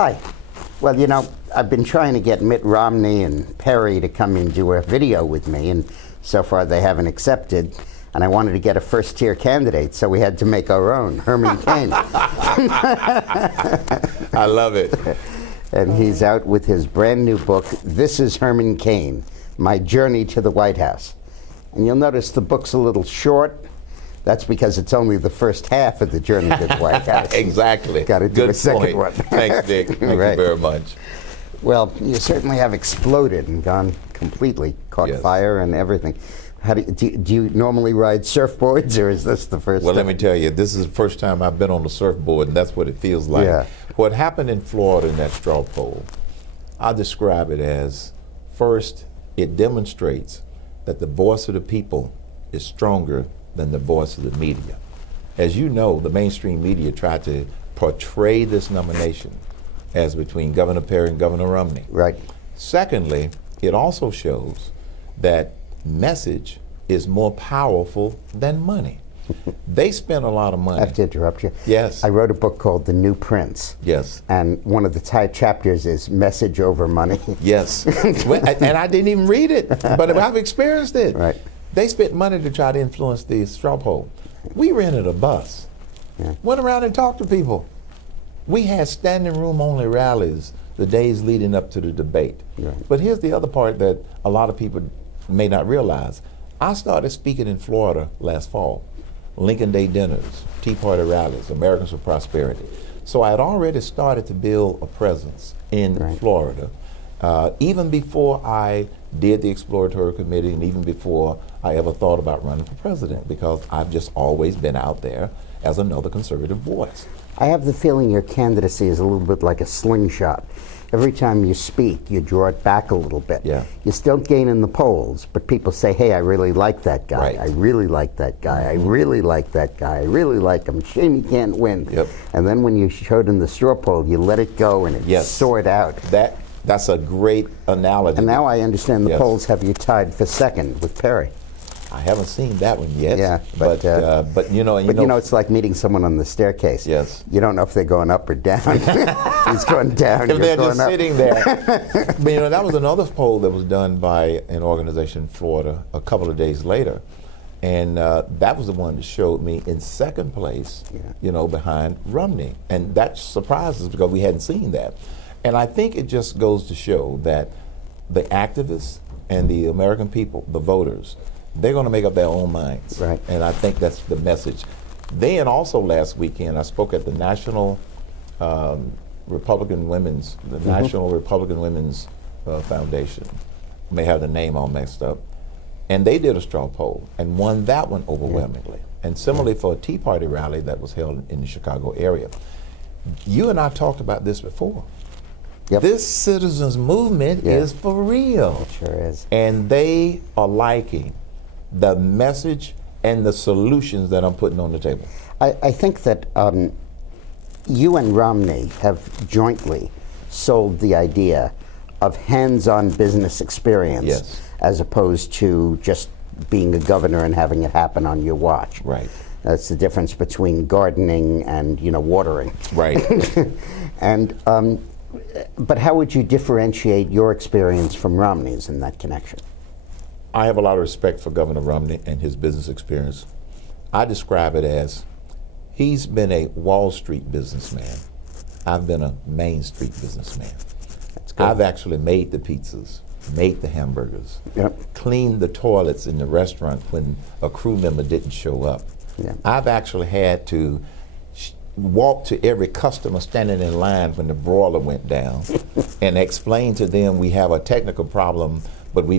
Hi. Well, you know, I've been trying to get Mitt Romney and Perry to come and do a video with me, and so far they haven't accepted. And I wanted to get a first-tier candidate, so we had to make our own, Herman Cain. I love it. And he's out with his brand new book, This is Herman Cain, My Journey to the White House. And you'll notice the book's a little short. That's because it's only the first half of the journey to the White House. Exactly. Got to do a second one. Thanks, Dick. Thank Right. you very much. Well, you certainly have exploded and gone completely, caught fire and everything. How do you normally ride surfboards, or is this the first Well, time? let me tell you, this is the first time I've been on a surfboard, and that's what it feels like. Yeah. What happened in Florida in that straw poll, I describe it as, first, it demonstrates that the voice of the people is stronger than the voice of the media. As you know, the mainstream media tried to portray this nomination as between Governor Perry and Governor Romney. Right. Secondly, it also shows that message is more powerful than money. They spent a lot of money. I have to interrupt you. Yes. I wrote a book called The New Prince. Yes. And one of the chapters is message over money. Yes. And I didn't even read it, but I've experienced it. Right. They spent money to try to influence the straw poll. We rented a bus, went around and talked to people. We had standing room only rallies the days leading up to the debate. Right. But here's the other part that a lot of people may not realize. I started speaking in Florida last fall. Lincoln Day dinners, Tea Party rallies, Americans for Prosperity. So I had already started to build a presence in Florida, even before I did the exploratory committee and even before I ever thought about running for president, because I've just always been out there as another conservative voice. I have the feeling your candidacy is a little bit like a slingshot. Every time you speak, you draw it back a little bit. Yeah. You still gain in the polls, but people say, hey, I really like that guy. Right. I really like that guy. I really like that guy. I really like him. Shame he can't win. Yep. And then when you showed in the straw poll, you let it go and it soared out. That's a great analogy. And now I understand the polls have you tied for second with Perry. I haven't seen that one yet. Yeah, but you know, it's like meeting someone on the staircase. Yes. You don't know if they're going up or down. He's going down. If they're just up. sitting there. But you know, that was another poll that was done by an organization in Florida a couple of days later, and that was the one that showed me in second place. You know, behind Romney, and that surprised us because we hadn't seen that. And I think it just goes to show that the activists and the American people, the voters, they're going to make up their own minds. Right. And I think that's the message. Then also last weekend, I spoke at the National Republican Women's Foundation. May have the name all messed up. And they did a straw poll and won that one overwhelmingly. And similarly for a Tea Party rally that was held in the Chicago area. You and I talked about this before. Yep. This citizens movement is for real. It sure is. And they are liking the message and the solutions that I'm putting on the table. I think that you and Romney have jointly sold the idea of hands-on business experience as opposed to just being a governor and having it happen on your watch. Right. That's the difference between gardening and, you know, watering. Right. And but how would you differentiate your experience from Romney's in that connection? I have a lot of respect for Governor Romney and his business experience. I describe it as he's been a Wall Street businessman. I've been a Main Street businessman. That's good. I've actually made the pizzas, made the hamburgers, cleaned the toilets in the restaurant when a crew member didn't show up. I've actually had to walk to every customer standing in line when the broiler went down and explain to them we have a technical problem, but we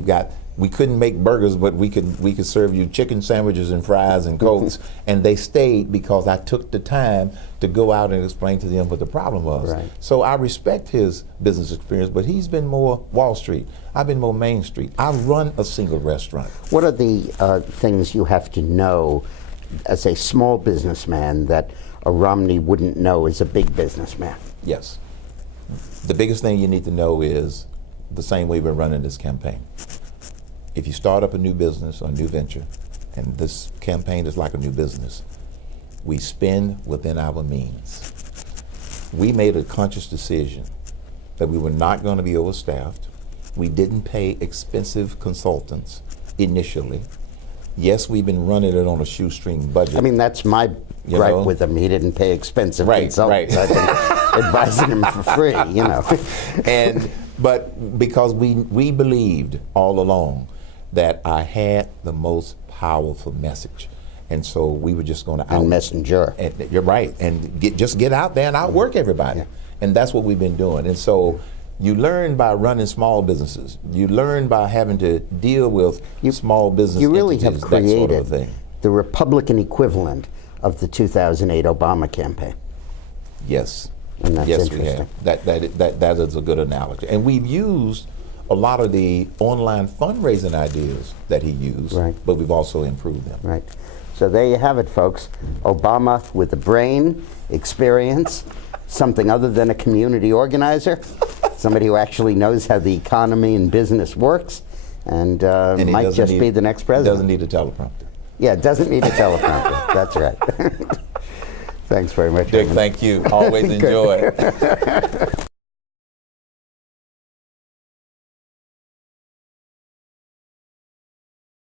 couldn't make burgers, but we could serve you chicken sandwiches and fries and Cokes. And they stayed because I took the time to go out and explain to them what the problem was. Right. So I respect his business experience, but he's been more Wall Street. I've been more Main Street. I run a single restaurant. What are the things you have to know as a small businessman that a Romney wouldn't know as a big businessman? Yes. The biggest thing you need to know is the same way we're running this campaign. If you start up a new business or a new venture, and this campaign is like a new business, we spend within our means. we made a conscious decision that we were not going to be overstaffed. We didn't pay expensive consultants initially. Yes, we've been running it on a shoestring budget. I mean, that's my gripe know? with him. He didn't pay expensive Right, consultants. right. I think advising him for free, you know. But because we believed all along that I had the most powerful message, and so we were just going to And messenger. And you're right, and just get out there and outwork everybody, Yeah. and that's what we've been doing. And so you learn by running small businesses. You learn by having to deal with small business. You really have entities, that created sort of thing. the Republican equivalent of the 2008 Obama campaign. Yes. And that's yes, we interesting. have. That is a good analogy. And we've used a lot of the online fundraising ideas that he used, Right. but we've also improved them. Right. So there you have it, folks. Obama with the brain, experience, something other than a community organizer, somebody who actually knows how the economy and business works, and And he might doesn't just need- be the next He president. doesn't need a teleprompter. Yeah, doesn't need a teleprompter. That's right. Thanks very much. Dick, Herman. thank you. Always enjoy.